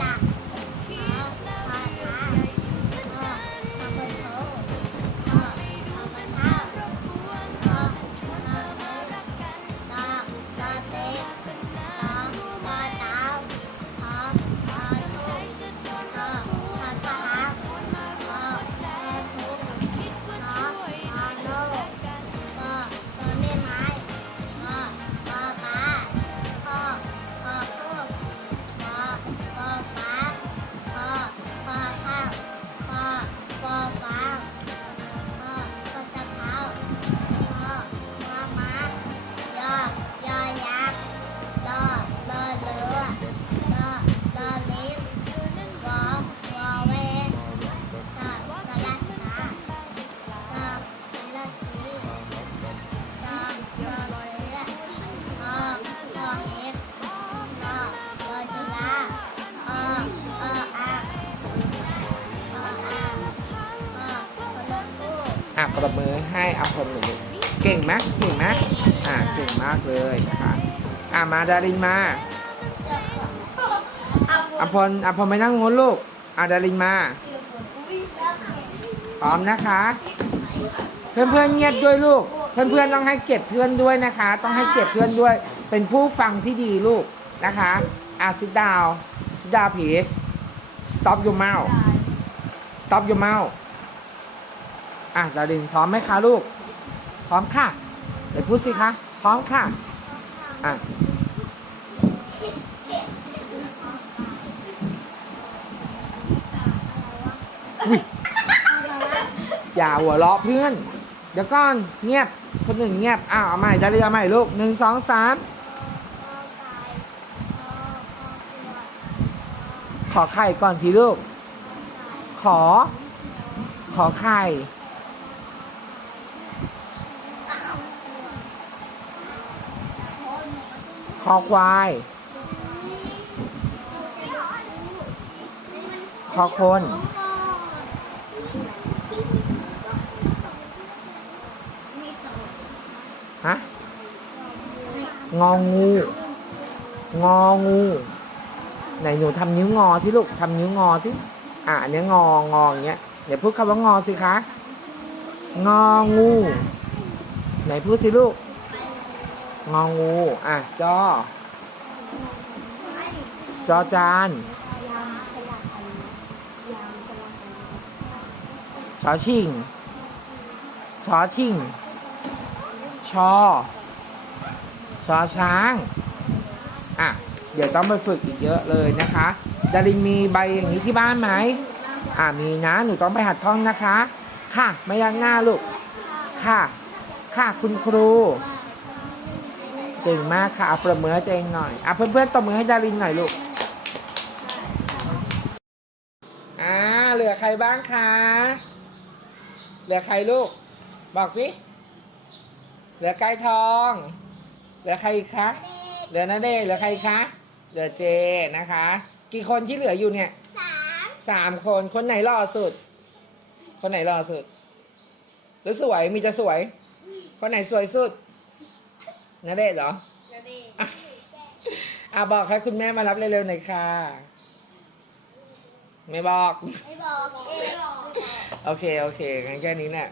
啊 รอรอเรือรอรอลิฟวอวอเวสอสลัสสาสอสลัสสีสอสอเรือรอรอเฮดรอรอจุฬาอออออาอออาออคนละคู่ อะปรบมือให้อาคมหนึ่งเก่งมากเก่งมากอะเก่งมากเลยนะคะ อะมาดารินมาอาพลอาพลไปนั่งงนลูกอะดารินมา พร้อมนะคะ เพื่อนๆเงียบด้วยลูก เพื่อนๆต้องให้เก็บเพื่อนด้วยนะคะ ต้องให้เก็บเพื่อนด้วย เป็นผู้ฟังที่ดีลูกนะคะอะ sit down sit down please stop your mouth stop your mouth อะดารินพร้อมไหมคะลูก พร้อมค่ะ เดี๋ยวพูดสิคะ พร้อมค่ะ อะอุ๊ยอย่าหัวเราะเพื่อน เดี๋ยวก่อนเงียบ คนหนึ่งเงียบ อ้าวเอาใหม่ดารินเอาใหม่ลูกหนึ่งสองสามขอไข่ก่อนสิลูก ขอ ขอไข่ อควาย คอคน ฮะ งองู งองู ไหนหนูทำนิ้วงอสิลูกทำนิ้วงอสิ อะอันเนี้ยงองออย่างเงี้ย เดี๋ยวพูดคำว่างอสิคะ งองู ไหนพูดสิลูก งองู อะจอจอจานชอชิงชอชิงชอชอช้าง อะ เดี๋ยวต้องไปฝึกอีกเยอะเลยนะคะดารินมีใบอย่างนี้ที่บ้านไหม อะมีนะ หนูต้องไปหัดท่องนะคะ ค่ะ ไม่ยักหน้าลูก ค่ะ ค่ะคุณครู เก่งมากค่ะเอาประมือให้ตัวเองหน่อยอะเพื่อนๆตบมือให้ดารินหน่อยลูกอ่าเหลือใครบ้างคะเหลือใครลูก บอกสิเหลือไก่ทอง เหลือใครอีกคะเหลือนาเดชน์เหลือใครอีกคะเหลือเจนะคะ กี่คนที่เหลืออยู่เนี่ยสามสามคนคนไหนหล่อสุด คนไหนหล่อสุด หรือสวยมีจะสวย คนไหนสวยสุด นาเดชน์เหรอ นาเดชน์อะอะบอกให้คุณแม่มารับเร็วๆหน่อยค่ะ ไม่บอก ไม่บอก ไม่บอก โอเค โอเคงั้นแค่นี้เนี่ย